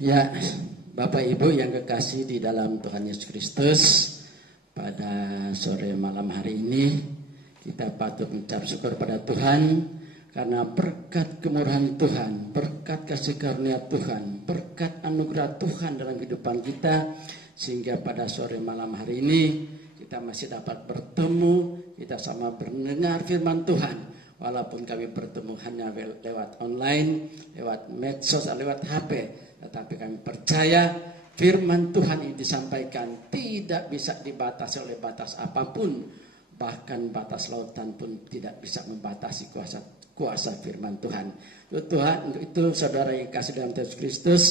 Ya, Bapak Ibu yang kekasih di dalam Tuhan Yesus Kristus, pada sore malam hari ini kita patut mengucap syukur pada Tuhan karena berkat kemurahan Tuhan, berkat kasih karunia Tuhan, berkat anugerah Tuhan dalam kehidupan kita, sehingga pada sore malam hari ini kita masih dapat bertemu, kita sama mendengar firman Tuhan. Walaupun kami bertemu hanya lewat online, lewat medsos, lewat HP, tetapi kami percaya firman Tuhan ini disampaikan tidak bisa dibatasi oleh batas apapun. Bahkan batas lautan pun tidak bisa membatasi kuasa firman Tuhan. Untuk itu saudara yang kasih dalam Yesus Kristus,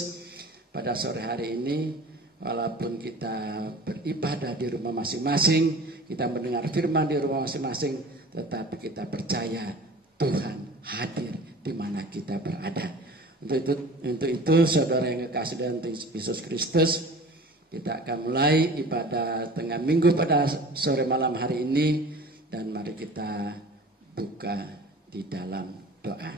pada sore hari ini, walaupun kita beribadah di rumah masing-masing, kita mendengar firman di rumah masing-masing, tetapi kita percaya Tuhan hadir di mana kita berada. Untuk itu saudara yang kekasih dalam Yesus Kristus, kita akan mulai ibadah tengah minggu pada sore malam hari ini, dan mari kita buka di dalam doa.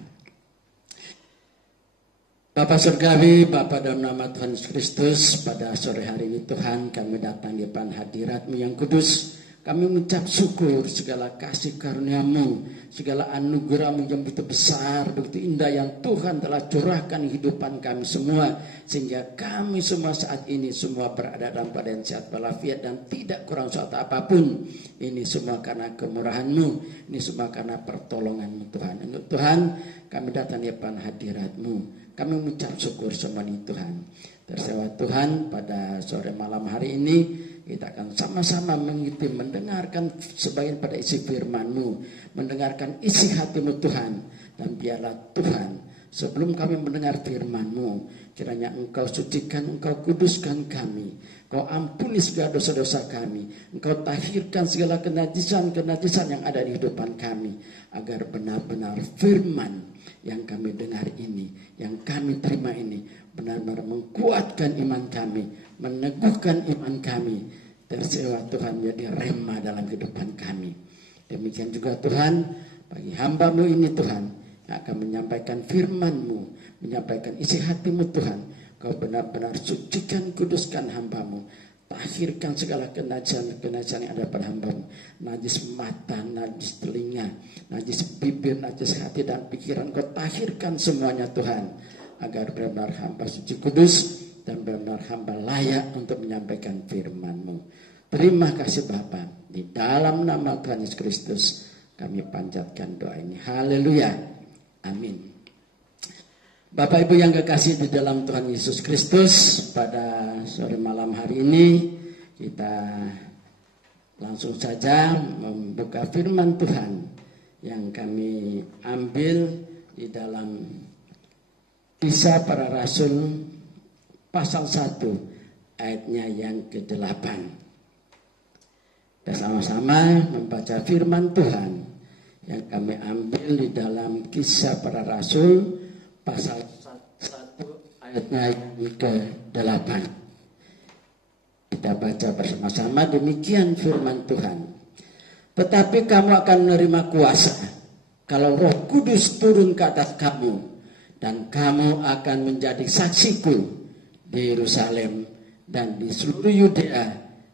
Bapa Surgawi, Bapa dalam nama Tuhan Yesus Kristus, pada sore hari ini Tuhan kami datang di depan hadirat-Mu yang kudus. Kami mengucap syukur segala kasih karunia-Mu, segala anugerah-Mu yang begitu besar, begitu indah yang Tuhan telah curahkan hidupan kami semua, sehingga kami semua saat ini semua berada dalam keadaan sehat walafiat dan tidak kurang suatu apapun. Ini semua karena kemurahan-Mu, ini semua karena pertolongan-Mu Tuhan. Untuk Tuhan kami datang di depan hadirat-Mu, kami mengucap syukur semua ini Tuhan. Tersewa Tuhan, pada sore malam hari ini kita akan sama-sama mengikuti, mendengarkan sebagian pada isi firman-Mu, mendengarkan isi hati-Mu Tuhan. Dan biarlah Tuhan, sebelum kami mendengar firman-Mu, kiranya Engkau sucikan, Engkau kuduskan kami, Engkau ampuni segala dosa-dosa kami, Engkau tahirkan segala kenajisan yang ada di kehidupan kami, agar benar-benar firman yang kami dengar ini, yang kami terima ini, benar-benar menguatkan iman kami, meneguhkan iman kami. Tersewa Tuhan menjadi rema dalam kehidupan kami. Demikian juga Tuhan, bagi hamba-Mu ini Tuhan, yang akan menyampaikan firman-Mu, menyampaikan isi hati-Mu Tuhan, Kau benar-benar sucikan, kuduskan hamba-Mu. Tahirkan segala kenajisan yang ada pada hamba-Mu. Najis mata, najis telinga, najis bibir, najis hati dan pikiran, Kau tahirkan semuanya Tuhan, agar benar-benar hamba suci kudus dan benar-benar hamba layak untuk menyampaikan firman-Mu. Terima kasih Bapa, di dalam nama Tuhan Yesus Kristus kami panjatkan doa ini. Haleluya. Amin. Bapak Ibu yang kekasih di dalam Tuhan Yesus Kristus, pada sore malam hari ini kita langsung saja membuka firman Tuhan yang kami ambil di dalam Kisah Para Rasul pasal 1 ayatnya yang ke-8. Kita sama-sama membaca firman Tuhan yang kami ambil di dalam Kisah Para Rasul pasal 1 ayatnya yang ke-8. Kita baca bersama-sama, demikian firman Tuhan. Tetapi kamu akan menerima kuasa kalau Roh Kudus turun ke atas kamu, dan kamu akan menjadi saksiku di Yerusalem dan di seluruh Yudea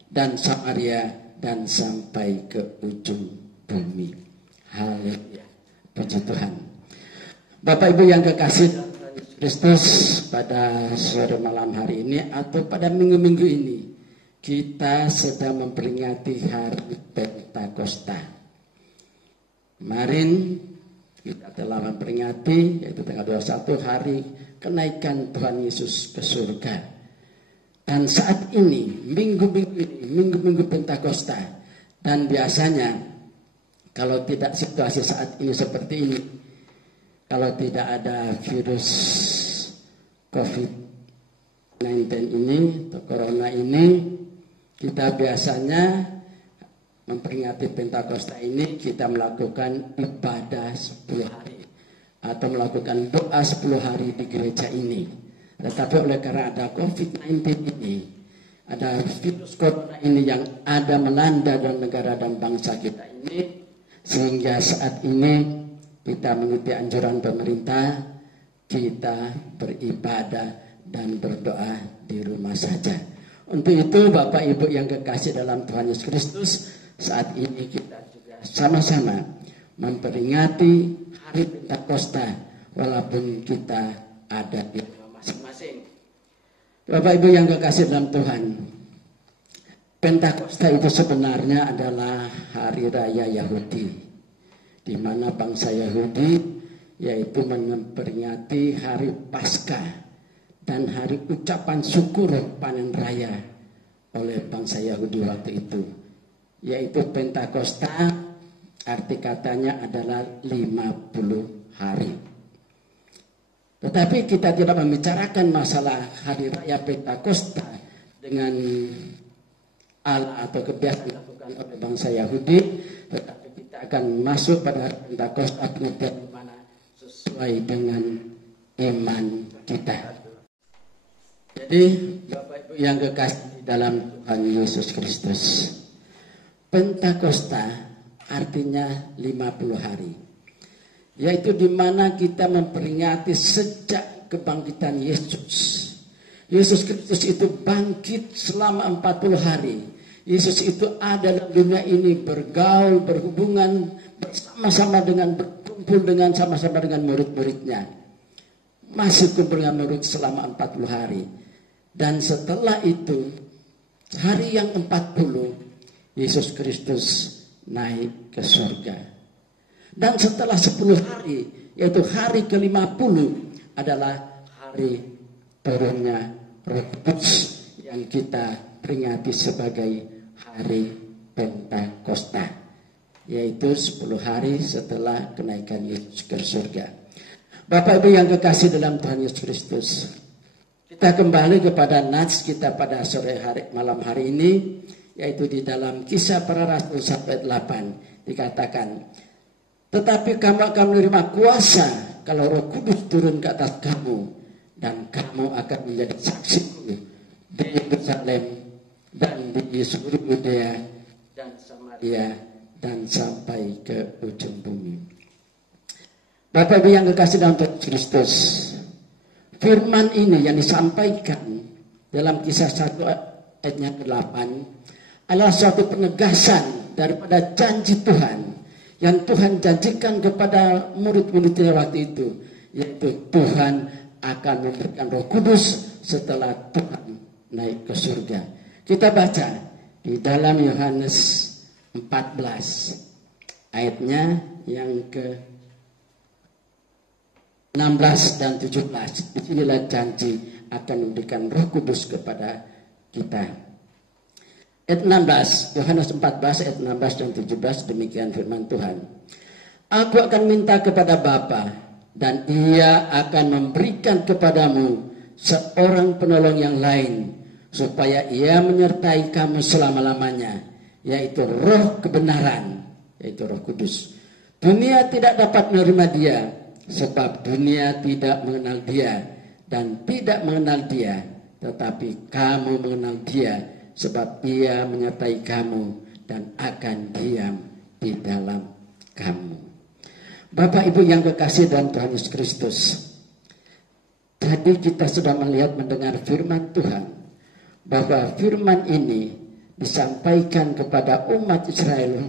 dan Samaria dan sampai ke ujung bumi. Haleluya. Puji Tuhan. Bapak Ibu yang kekasih Kristus, pada sore malam hari ini atau pada minggu-minggu ini kita sedang memperingati hari Pentakosta. Kemarin kita telah memperingati, yaitu tanggal 21, hari kenaikan Tuhan Yesus ke surga. Dan saat ini, minggu-minggu Pentakosta, dan biasanya kalau tidak situasi saat ini seperti ini, kalau tidak ada virus COVID-19 ini atau Corona ini, kita biasanya memperingati Pentakosta ini, kita melakukan ibadah 10 hari atau melakukan doa 10 hari di gereja ini. Tetapi oleh karena ada COVID-19 ini, ada virus corona ini yang ada melanda dalam negara dan bangsa kita ini, sehingga saat ini kita mengikuti anjuran pemerintah, kita beribadah dan berdoa di rumah saja. Untuk itu Bapak Ibu yang kekasih dalam Tuhan Yesus Kristus, saat ini kita juga sama-sama memperingati hari Pentakosta walaupun kita ada di rumah masing-masing. Bapak Ibu yang kekasih dalam Tuhan, Pentakosta itu sebenarnya adalah hari raya Yahudi, di mana bangsa Yahudi yaitu memperingati hari Paskah dan hari ucapan syukur panen raya oleh bangsa Yahudi waktu itu, yaitu Pentakosta. Arti katanya adalah 50 hari. Tetapi kita tidak membicarakan masalah hari raya Pentakosta dengan ala atau kebiasaan dilakukan oleh bangsa Yahudi, tetapi kita akan masuk pada Pentakosta pengertian mana sesuai dengan iman kita. Jadi Bapak Ibu yang kekasih dalam Tuhan Yesus Kristus, Pentakosta artinya 50 hari, yaitu di mana kita memperingati sejak kebangkitan Yesus. Yesus Kristus itu bangkit selama 40 hari. Yesus itu ada dalam dunia ini, bergaul, berhubungan bersama-sama dengan, berkumpul dengan sama-sama dengan murid-muridnya. Masih kumpul dengan murid selama 40 hari. Dan setelah itu, hari yang 40, Yesus Kristus naik ke surga. Dan setelah 10 hari, yaitu hari ke-50, adalah hari turunnya Roh Kudus yang kita peringati sebagai hari Pentakosta, yaitu 10 hari setelah kenaikan Yesus ke surga. Bapak Ibu yang kekasih dalam Tuhan Yesus Kristus, kita kembali kepada nats kita pada sore hari malam hari ini, yaitu di dalam Kisah Para Rasul 1:8 dikatakan, tetapi kamu akan menerima kuasa kalau Roh Kudus turun ke atas kamu, dan kamu akan menjadi saksiku di Yerusalem dan di seluruh Yudea dan Samaria dan sampai ke ujung bumi. Bapak Ibu yang kekasih dalam Tuhan Kristus, firman ini yang disampaikan dalam Kisah 1 ayatnya ke-8 adalah suatu penegasan daripada janji Tuhan yang Tuhan janjikan kepada murid-muridnya waktu itu, yaitu Tuhan akan memberikan Roh Kudus setelah Tuhan naik ke surga. Kita baca di dalam Yohanes 14 ayatnya yang ke-16 dan 17. Disinilah janji akan memberikan Roh Kudus kepada kita. Ayat 16, Yohanes 14 ayat 16 dan 17, demikian firman Tuhan. Aku akan minta kepada Bapa, dan Ia akan memberikan kepadamu seorang penolong yang lain, supaya Ia menyertai kamu selama-lamanya, yaitu Roh kebenaran, yaitu Roh Kudus. Dunia tidak dapat menerima Dia, sebab dunia tidak mengenal Dia dan tidak mengenal Dia, tetapi kamu mengenal Dia, sebab Ia menyertai kamu dan akan diam di dalam kamu. Bapak Ibu yang kekasih dalam Tuhan Yesus Kristus, tadi kita sudah mendengar firman Tuhan, bahwa firman ini disampaikan kepada umat Israel,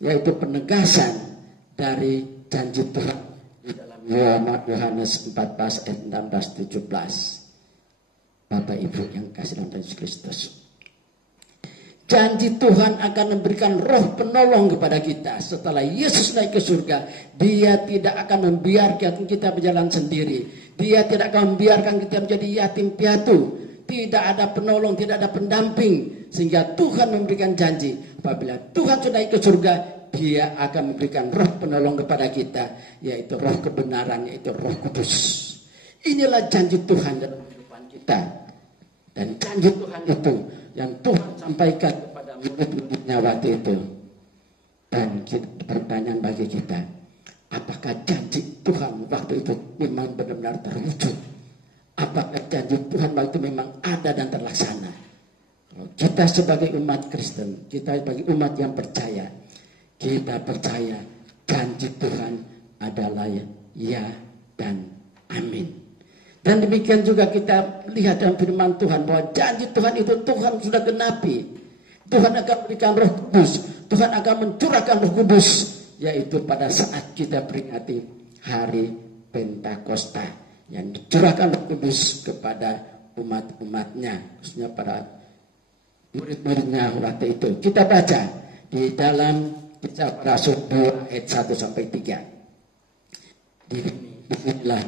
yaitu penegasan dari janji Tuhan di dalam Yohanes 14 ayat 16-17. Bapak Ibu yang kekasih dalam Tuhan Yesus Kristus, janji Tuhan akan memberikan roh penolong kepada kita. Setelah Yesus naik ke surga, Dia tidak akan membiarkan kita berjalan sendiri. Dia tidak akan membiarkan kita menjadi yatim piatu. Tidak ada penolong, tidak ada pendamping. Sehingga Tuhan memberikan janji, apabila Tuhan sudah naik ke surga, Dia akan memberikan roh penolong kepada kita, yaitu roh kebenaran, yaitu Roh Kudus. Inilah janji Tuhan dalam kehidupan kita. Dan janji Tuhan itu yang Tuhan sampaikan kepada murid-muridnya waktu itu. Dan pertanyaan bagi kita, apakah janji Tuhan waktu itu memang benar-benar terwujud? Apakah janji Tuhan waktu itu memang ada dan terlaksana? Kalau kita sebagai umat Kristen, kita sebagai umat yang percaya, kita percaya janji Tuhan adalah ya dan amin. Dan demikian juga kita lihat dalam firman Tuhan bahwa janji Tuhan itu Tuhan sudah genapi. Tuhan akan berikan Roh Kudus, Tuhan akan mencurahkan Roh Kudus, yaitu pada saat kita peringati hari Pentakosta, yang dicurahkan Roh Kudus kepada umat-umatnya, khususnya pada murid-muridnya waktu itu. Kita baca di dalam Kisah Para Rasul 2 ayat 1 sampai 3. Disinilah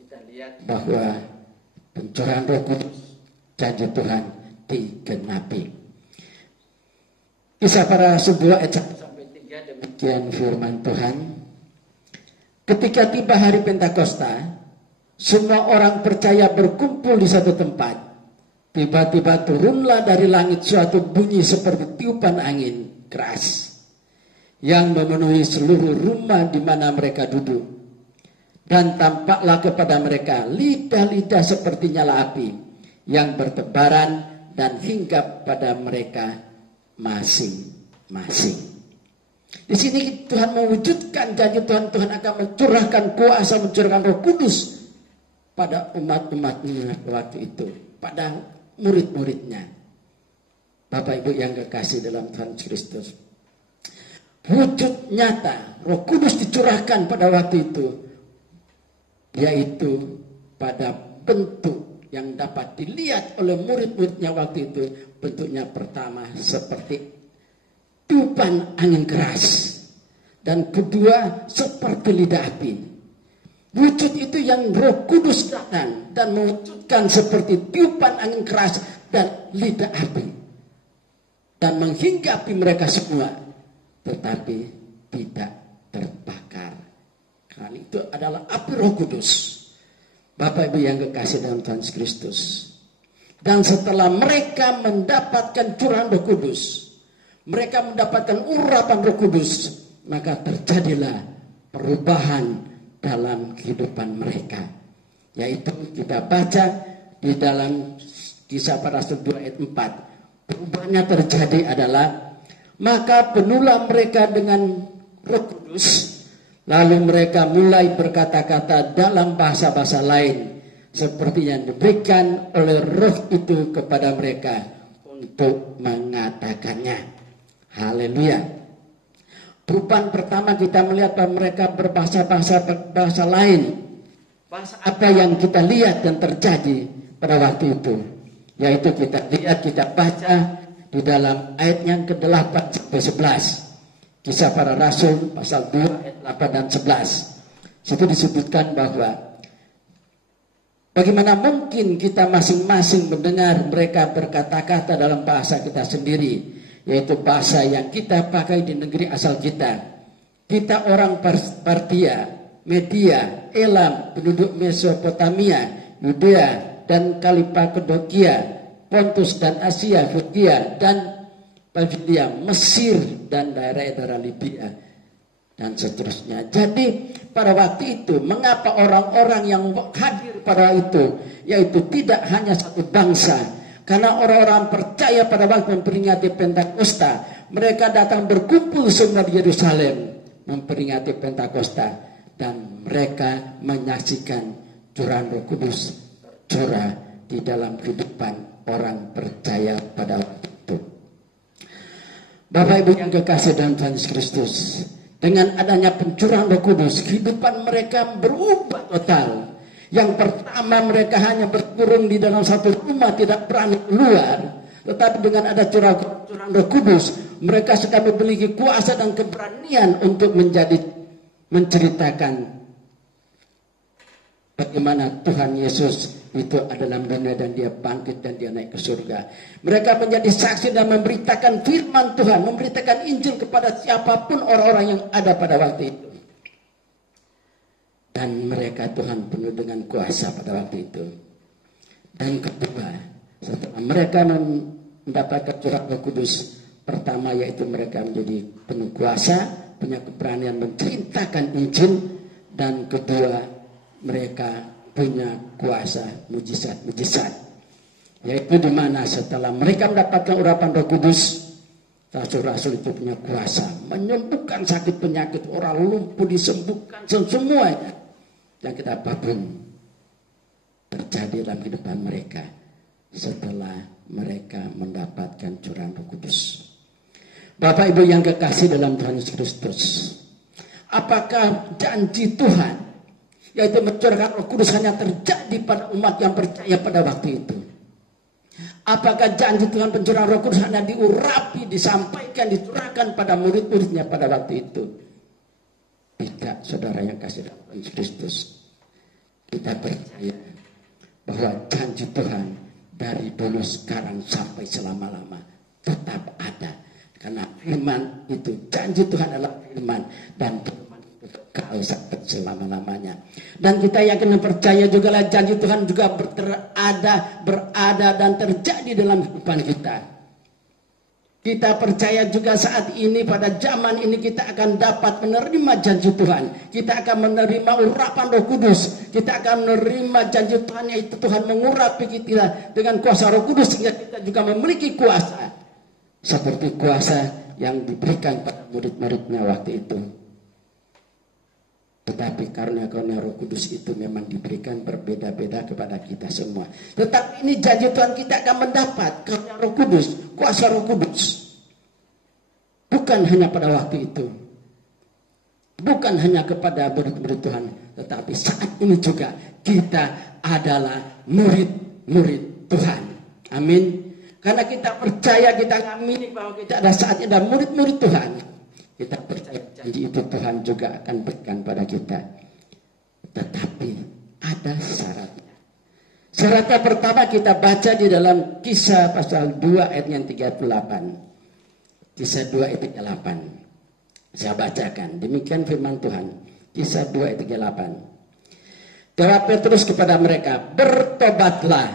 kita lihat bahwa pencurahan Roh Kudus, janji Tuhan digenapi. Kisah Para Rasul 2 ayat 1 sampai 3, demikian firman Tuhan. Ketika tiba hari Pentakosta, semua orang percaya berkumpul di satu tempat. Tiba-tiba turunlah dari langit suatu bunyi seperti tiupan angin keras yang memenuhi seluruh rumah di mana mereka duduk. Dan tampaklah kepada mereka lidah-lidah seperti nyala api yang bertebaran dan hinggap pada mereka masing-masing. Di sini Tuhan mewujudkan janji Tuhan. Tuhan akan mencurahkan kuasa, mencurahkan Roh Kudus pada umat-umatnya waktu itu, pada murid-muridnya. Bapak Ibu yang kekasih dalam Tuhan Kristus, wujud nyata Roh Kudus dicurahkan pada waktu itu, yaitu pada bentuk yang dapat dilihat oleh murid-muridnya waktu itu. Bentuknya pertama seperti tiupan angin keras, dan kedua seperti lidah api. Wujud itu yang Roh Kudus datang dan mewujudkan seperti tiupan angin keras dan lidah api, dan menghinggapi mereka semua, tetapi tidak terbakar. Karena itu adalah api Roh Kudus. Bapak Ibu yang kekasih dalam Tuhan Kristus. Dan setelah mereka mendapatkan curahan Roh Kudus, mereka mendapatkan urapan Roh Kudus, maka terjadilah perubahan dalam kehidupan mereka. Yaitu kita baca di dalam Kisah Para Rasul 2 ayat 4. Perubahannya terjadi adalah, maka penuhlah mereka dengan Roh Kudus, lalu mereka mulai berkata-kata dalam bahasa-bahasa lain seperti yang diberikan oleh Roh itu kepada mereka untuk mengatakannya. Haleluya. Perubahan pertama kita melihat bahwa mereka berbahasa lain. Bahasa apa yang kita lihat dan terjadi pada waktu itu, yaitu kita lihat, kita baca di dalam ayat yang ke-8 sampai 11. Kisah Para Rasul pasal 2 ayat 8 dan 11. Situ disebutkan bahwa bagaimana mungkin kita masing-masing mendengar mereka berkata-kata dalam bahasa kita sendiri, yaitu bahasa yang kita pakai di negeri asal kita. Kita orang Partia, Media, Elam, penduduk Mesopotamia, Yudea dan Kalipadokia, Pontus dan Asia, Frigia dan Pamfilia, Mesir dan daerah-daerah Libya dan seterusnya. Jadi pada waktu itu, mengapa orang-orang yang hadir pada itu, yaitu tidak hanya satu bangsa, karena orang-orang percaya pada waktu memperingati Pentakosta, mereka datang berkumpul semua di Yerusalem memperingati Pentakosta, dan mereka menyaksikan curahan Roh Kudus tercurah di dalam kehidupan orang percaya pada waktu itu. Bapak Ibu yang kekasih dalam Tuhan Yesus Kristus, dengan adanya pencurahan Roh Kudus, kehidupan mereka berubah total. Yang pertama, mereka hanya berkurung di dalam satu rumah, tidak berani keluar. Tetapi dengan ada curahan Roh Kudus, mereka sudah memiliki kuasa dan keberanian untuk menceritakan bagaimana Tuhan Yesus itu adalah dunia dan dia bangkit dan dia naik ke surga. Mereka menjadi saksi dan memberitakan firman Tuhan, memberitakan Injil kepada siapapun orang-orang yang ada pada waktu itu. Dan mereka Tuhan penuh dengan kuasa pada waktu itu. Dan kedua, setelah mereka mendapatkan curahan Roh Kudus, pertama yaitu mereka menjadi penuh kuasa, punya keberanian menceritakan Injil, dan kedua mereka punya kuasa mujizat-mujizat, yaitu di mana setelah mereka mendapatkan urapan Roh Kudus, rasul-rasul itu punya kuasa menyembuhkan sakit penyakit, orang lumpuh disembuhkan semuanya yang kita apapun. terjadi dalam kehidupan mereka setelah mereka mendapatkan curahan Roh Kudus. Bapak Ibu yang kekasih dalam Tuhan Yesus Kristus, apakah janji Tuhan yaitu mencurahkan Roh Kudus hanya terjadi pada umat yang percaya pada waktu itu? Apakah janji Tuhan pencurahan Roh Kudus hanya diurapi, disampaikan, dicurahkan pada murid-muridnya pada waktu itu? Tidak, saudara yang kasih dalam Tuhan Yesus Kristus. Kita percaya bahwa janji Tuhan dari dulu, sekarang, sampai selama-lama tetap ada. Karena firman itu, janji Tuhan adalah firman, dan firman itu kekal sampai selama-lamanya. Dan kita yakin dan percaya juga lah janji Tuhan juga berada dan terjadi dalam kehidupan kita. Kita percaya juga saat ini, pada zaman ini kita akan dapat menerima janji Tuhan. Kita akan menerima urapan Roh Kudus. Kita akan menerima janji Tuhan, yaitu Tuhan mengurapi kita dengan kuasa Roh Kudus, sehingga kita juga memiliki kuasa seperti kuasa yang diberikan pada murid-muridnya waktu itu. Tetapi karunia-karunia Roh Kudus itu memang diberikan berbeda-beda kepada kita semua. Tetapi ini janji Tuhan, kita akan mendapat karunia Roh Kudus, kuasa Roh Kudus. Bukan hanya pada waktu itu, bukan hanya kepada murid-murid Tuhan, tetapi saat ini juga kita adalah murid-murid Tuhan. Amin. Karena kita percaya, kita ngamini bahwa kita ada saatnya ada murid-murid Tuhan. Kita percaya janji itu Tuhan juga akan berikan pada kita. Tetapi ada syaratnya. Syaratnya pertama kita baca di dalam Kisah pasal 2 ayat yang 38. Kisah 2 ayat 38. Saya bacakan. Demikian firman Tuhan. Kisah 2 ayat 38. Jawab Petrus kepada mereka, bertobatlah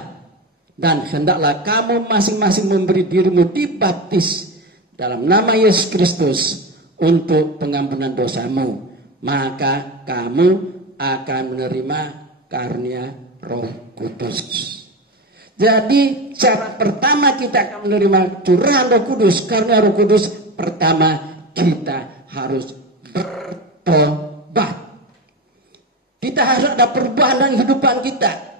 dan hendaklah kamu masing-masing memberi dirimu dibaptis dalam nama Yesus Kristus untuk pengampunan dosamu, maka kamu akan menerima karunia Roh Kudus. Jadi syarat pertama kita akan menerima curahan Roh Kudus, karunia Roh Kudus, pertama kita harus bertobat. Kita harus ada perubahan dalam kehidupan kita.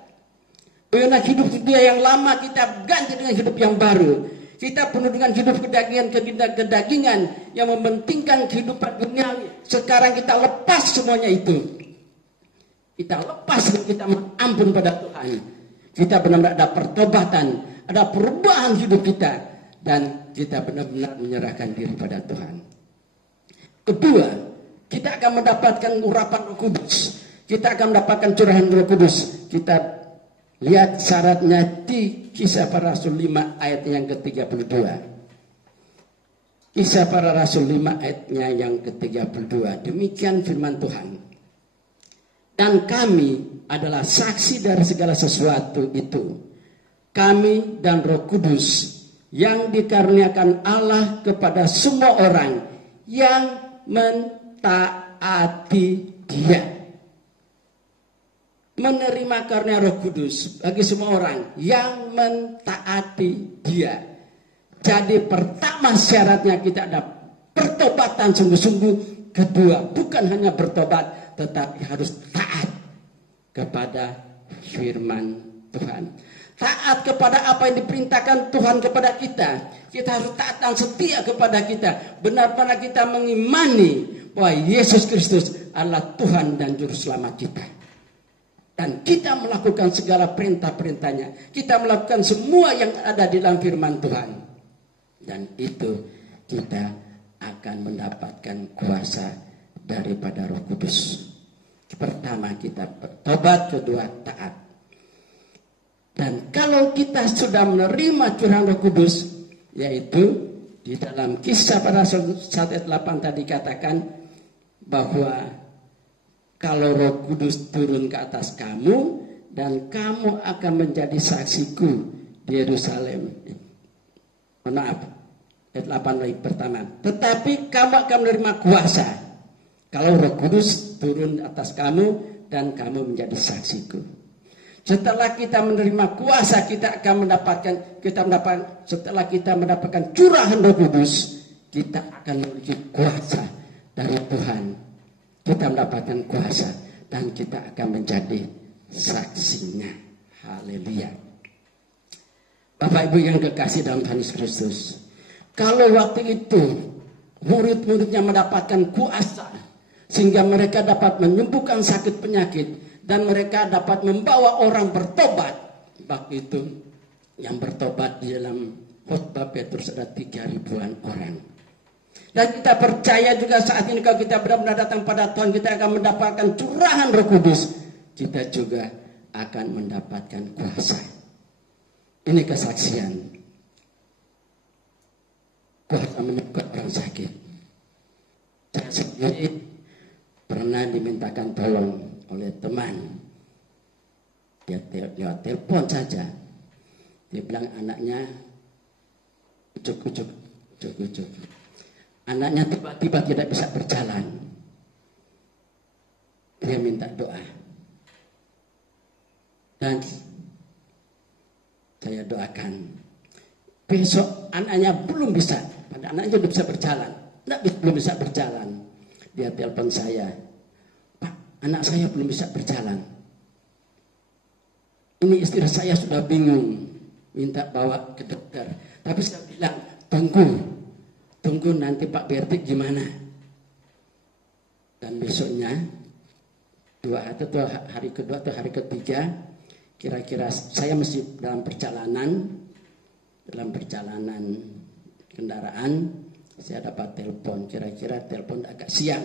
Karena hidup dia yang lama kita ganti dengan hidup yang baru. Kita penuh dengan hidup kedagingan yang mementingkan kehidupan duniawi. Sekarang kita lepas semuanya itu. Kita lepas dan kita mengampun pada Tuhan. Kita benar-benar ada pertobatan, ada perubahan hidup kita, dan kita benar-benar menyerahkan diri pada Tuhan. Kedua, kita akan mendapatkan urapan Roh Kudus. Kita akan mendapatkan curahan Roh Kudus. Kita lihat syaratnya di Kisah Para Rasul 5 ayat yang ke-32. Kisah Para Rasul 5 ayatnya yang ke-32. Demikian firman Tuhan. Dan kami adalah saksi dari segala sesuatu itu. Kami dan Roh Kudus yang dikaruniakan Allah kepada semua orang yang mentaati Dia. Menerima karunia Roh Kudus bagi semua orang yang mentaati Dia. Jadi pertama syaratnya kita ada pertobatan sungguh-sungguh. Kedua, bukan hanya bertobat, tetapi harus taat kepada firman Tuhan. Taat kepada apa yang diperintahkan Tuhan kepada kita. Kita harus taat dan setia kepada kita. Benar-benar kita mengimani bahwa Yesus Kristus adalah Tuhan dan Juru Selamat kita. Dan kita melakukan segala perintah-perintahnya. Kita melakukan semua yang ada di dalam firman Tuhan. Dan itu kita akan mendapatkan kuasa daripada Roh Kudus. Pertama kita bertobat, kedua taat. Dan kalau kita sudah menerima curahan Roh Kudus, yaitu di dalam Kisah Para Rasul 1 ayat 8 tadi katakan bahwa kalau Roh Kudus turun ke atas kamu dan kamu akan menjadi saksiku di Yerusalem. Maaf, ayat 8 lagi pertama. Tetapi kamu akan menerima kuasa kalau Roh Kudus turun atas kamu dan kamu menjadi saksiku. Setelah kita menerima kuasa, kita akan setelah kita mendapatkan curahan Roh Kudus, kita akan memiliki kuasa dari Tuhan. Kita mendapatkan kuasa dan kita akan menjadi saksinya. Haleluya. Bapak Ibu yang kekasih dalam Tuhan Yesus Kristus, kalau waktu itu murid-muridnya mendapatkan kuasa sehingga mereka dapat menyembuhkan sakit penyakit dan mereka dapat membawa orang bertobat, waktu itu yang bertobat di dalam khotbah Petrus ada 3.000-an orang. Dan kita percaya juga saat ini kalau kita benar-benar datang pada Tuhan, kita akan mendapatkan curahan Roh Kudus. Kita juga akan mendapatkan kuasa. Ini kesaksian. Kuasa menyembuhkan orang sakit. Saya sendiri pernah dimintakan tolong oleh teman. Dia lewat telepon saja. Dia bilang anaknya ujuk-ujuk. Anaknya tiba-tiba tidak bisa berjalan. Dia minta doa. Dan saya doakan. Besok anaknya belum bisa. Anaknya belum bisa berjalan. Belum bisa berjalan. Dia telepon saya. Pak, anak saya belum bisa berjalan. Ini istri saya sudah bingung. Minta bawa ke dokter. Tapi saya bilang, tunggu nanti Pak Berti gimana. Dan besoknya, hari kedua atau hari ketiga, kira-kira saya masih dalam perjalanan kendaraan, saya dapat telepon, kira-kira telepon agak siang,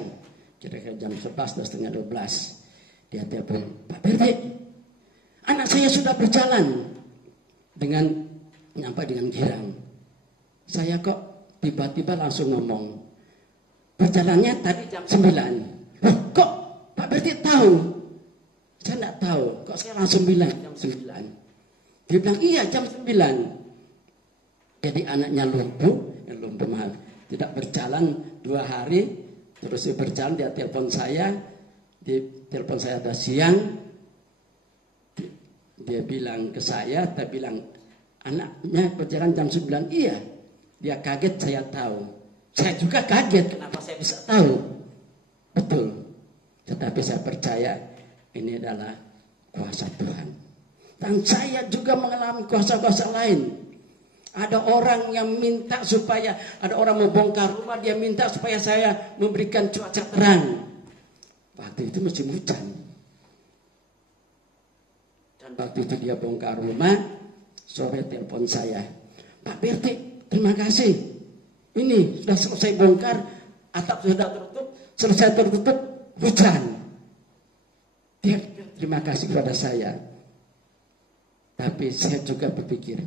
kira-kira jam 11 atau setengah 12. Dia telepon, Pak Berti, anak saya sudah berjalan dengan girang. Saya kok tiba-tiba langsung ngomong, berjalannya tadi jam 9. Kok Pak Berti tahu? Saya tidak tahu. Kok saya langsung bilang jam 9? Dia bilang iya jam 9. Jadi anaknya lumpuh mahal. Tidak berjalan 2 hari. Terus dia berjalan, dia telepon saya. Telepon saya ada siang. Dia bilang ke saya, dia bilang anaknya berjalan jam 9. Iya. Dia kaget, saya tahu. Saya juga kaget, kenapa saya bisa tahu. Betul. Tetapi saya percaya ini adalah kuasa Tuhan. Dan saya juga mengalami kuasa-kuasa lain. Ada orang yang minta supaya, ada orang membongkar rumah, dia minta supaya saya memberikan cuaca terang. Waktu itu musim hujan. Dan waktu itu dia bongkar rumah, sore telepon saya. Pak Berti, terima kasih. Ini sudah selesai bongkar, atap sudah selesai tertutup, hujan. Dia terima kasih kepada saya. Tapi saya juga berpikir,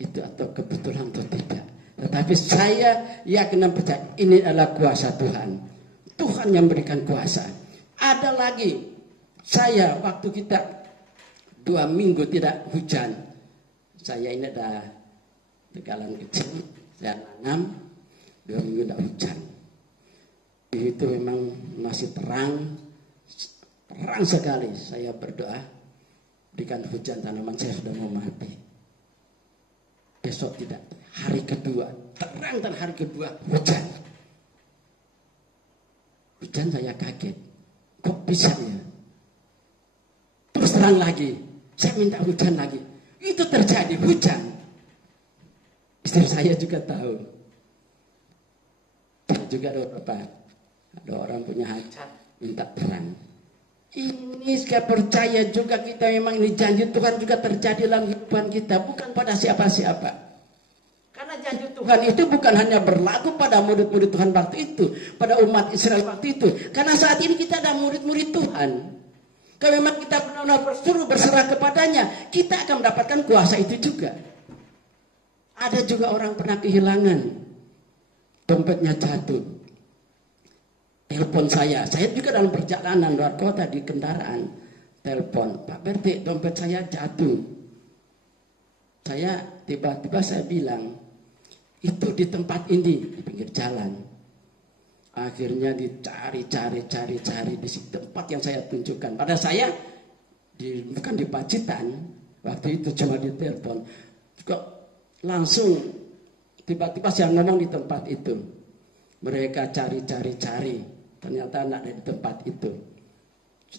itu atau kebetulan atau tidak. Tetapi saya yakin dan percaya, ini adalah kuasa Tuhan. Tuhan yang berikan kuasa. Ada lagi, saya waktu kita 2 minggu tidak hujan. Saya ini ada tegalan kecil, saya nanam 2 minggu tidak hujan. Itu memang masih terang sekali. Saya berdoa, berikan hujan, tanaman saya sudah mau mati. Besok tidak, hari kedua terang dan hari kedua hujan. Hujan saya kaget, kok bisa ya? Terus terang lagi, saya minta hujan lagi. Itu terjadi hujan. Istri saya juga tahu. Saya juga ada orang punya hajat minta terang. Ini saya percaya juga kita memang ini janji Tuhan juga terjadi dalam kehidupan kita. Bukan pada siapa-siapa. Karena janji Tuhan itu bukan hanya berlaku pada murid-murid Tuhan waktu itu. Pada umat Israel waktu itu. Karena saat ini kita ada murid-murid Tuhan. Kalau memang kita benar-benar berserah kepadanya, kita akan mendapatkan kuasa itu juga. Ada juga orang pernah kehilangan. Dompetnya jatuh. Telepon saya juga dalam perjalanan luar kota di kendaraan, telepon, Pak Berti, dompet saya jatuh. Saya tiba-tiba saya bilang, itu di tempat ini, di pinggir jalan. Akhirnya dicari di tempat yang saya tunjukkan. Pada saya, bukan di Pacitan, waktu itu cuma di telepon. Kok langsung tiba-tiba saya ngomong di tempat itu. Mereka cari. Ternyata anak di tempat itu.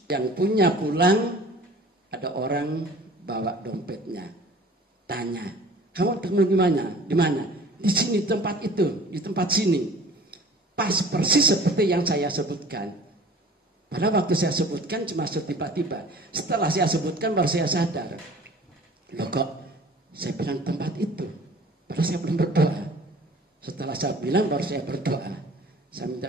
Yang punya pulang, ada orang bawa dompetnya. Tanya, kamu ketemu di mana? Di mana? Di sini, tempat itu, di tempat sini. Pas persis seperti yang saya sebutkan. Pada waktu saya sebutkan cuma tiba-tiba. Setelah saya sebutkan baru saya sadar. Loh kok saya bilang tempat itu? Padahal saya belum berdoa. Setelah saya bilang baru saya berdoa. Saya minta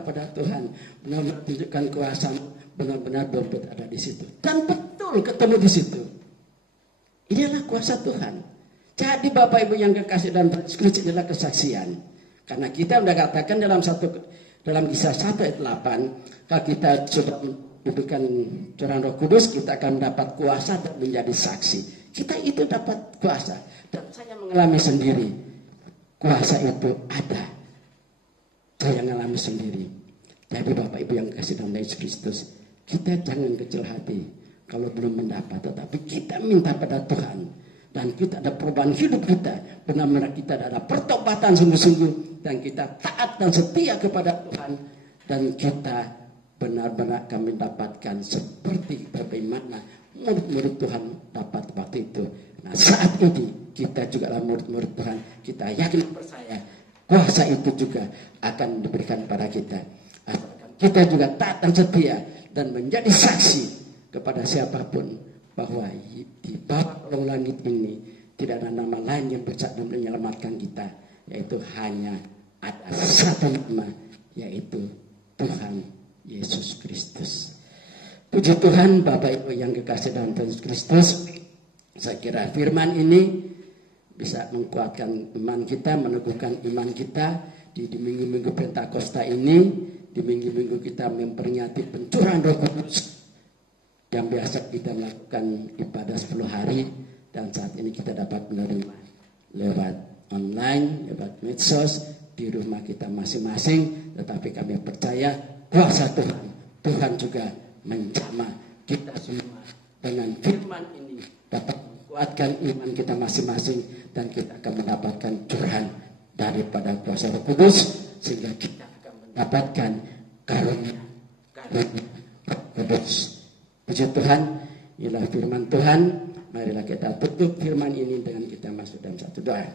pada Tuhan, benar-benar tunjukkan kuasa-Mu, benar-benar dompet ada di situ. Dan betul ketemu di situ. Inilah kuasa Tuhan. Jadi Bapak Ibu yang kekasih dan Kristus, inilah kesaksian. Karena kita sudah katakan dalam Kisah 1 ayat 8, kalau kita sudah diberikan curahan Roh Kudus, kita akan mendapat kuasa dan menjadi saksi. Kita itu dapat kuasa. Dan saya mengalami sendiri. Kuasa itu ada. Saya mengalami sendiri. Jadi Bapak Ibu yang kasih dalam Yesus Kristus, kita jangan kecil hati kalau belum mendapat. Tetapi kita minta pada Tuhan. Dan kita ada perubahan hidup kita. Benar-benar kita ada pertobatan sungguh-sungguh. Dan kita taat dan setia kepada Tuhan. Dan kita benar-benar kami dapatkan seperti bagaimana murid-murid Tuhan dapat waktu itu. Nah saat ini kita juga adalah murid-murid Tuhan. Kita yakin percaya kuasa itu juga akan diberikan pada kita. Kita juga taat dan setia dan menjadi saksi kepada siapapun bahwa di bawah kolong langit ini tidak ada nama lain yang berhak dan menyelamatkan kita, yaitu hanya ada satu nama, yaitu Tuhan Yesus Kristus. Puji Tuhan, Bapak Ibu yang kekasih dalam Tuhan Yesus Kristus, saya kira firman ini bisa menguatkan iman kita, meneguhkan iman kita di minggu-minggu Pentakosta ini, di minggu-minggu kita memperingati pencurahan Roh Kudus yang biasa kita melakukan ibadah 10 hari, dan saat ini kita dapat menerima lewat online, lewat medsos, di rumah kita masing-masing. Tetapi kami percaya kuasa Tuhan juga menjamah kita semua dengan firman ini dapat kuatkan iman kita masing-masing, dan kita akan mendapatkan curahan daripada kuasa Roh Kudus, sehingga kita akan mendapatkan karunia Roh Kudus. Puji Tuhan, inilah firman Tuhan. Marilah kita tutup firman ini dengan kita masuk dalam satu doa.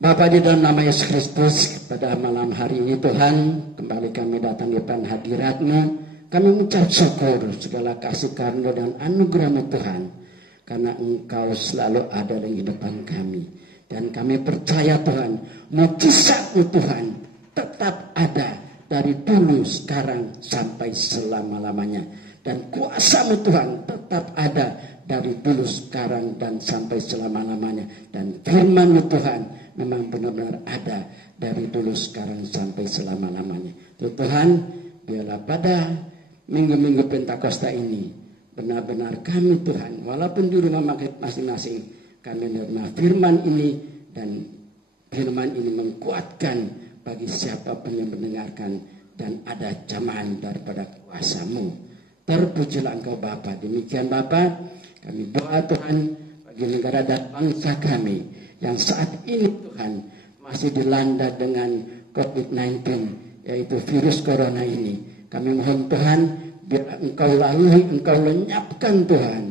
Bapa, di dalam nama Yesus Kristus, pada malam hari ini Tuhan, kembali kami datang di depan hadirat-Mu. Kami mengucap syukur segala kasih karunia dan anugerah-Mu Tuhan, karena Engkau selalu ada dalam kehidupan kami. Dan kami percaya Tuhan, mujizat-Mu Tuhan tetap ada dari dulu, sekarang, sampai selama-lamanya. Dan kuasa-Mu Tuhan tetap ada dari dulu, sekarang, dan sampai selama-lamanya. Dan firman-Mu Tuhan memang benar-benar ada dari dulu, sekarang, sampai selama-lamanya. Tuhan, biarlah pada minggu-minggu Pentakosta ini benar-benar kami Tuhan, walaupun di rumah masing-masing, kami menerima firman ini, dan firman ini menguatkan bagi siapapun yang mendengarkan, dan ada jamahan daripada kuasa-Mu. Terpujilah Engkau Bapa. Demikian Bapa, kami doa Tuhan bagi negara dan bangsa kami yang saat ini Tuhan masih dilanda dengan COVID-19, yaitu virus corona ini. Kami mohon Tuhan, biar Engkau lalui, Engkau lenyapkan Tuhan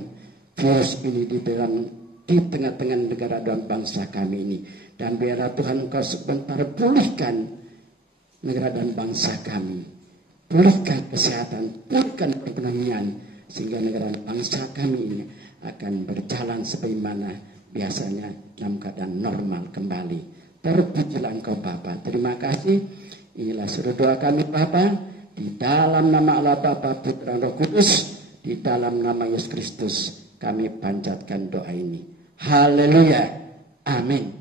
virus ini di tengah-tengah negara dan bangsa kami ini. Dan biarlah Tuhan Engkau sebentar pulihkan negara dan bangsa kami. Pulihkan kesehatan, pulihkan perekonomian, sehingga negara dan bangsa kami ini akan berjalan sebagaimana biasanya dalam keadaan normal kembali. Terpujilah Engkau Bapa. Terima kasih. Inilah seluruh doa kami Bapa, di dalam nama Allah Bapa, Putra, Roh Kudus, di dalam nama Yesus Kristus kami panjatkan doa ini. Haleluya. Amin.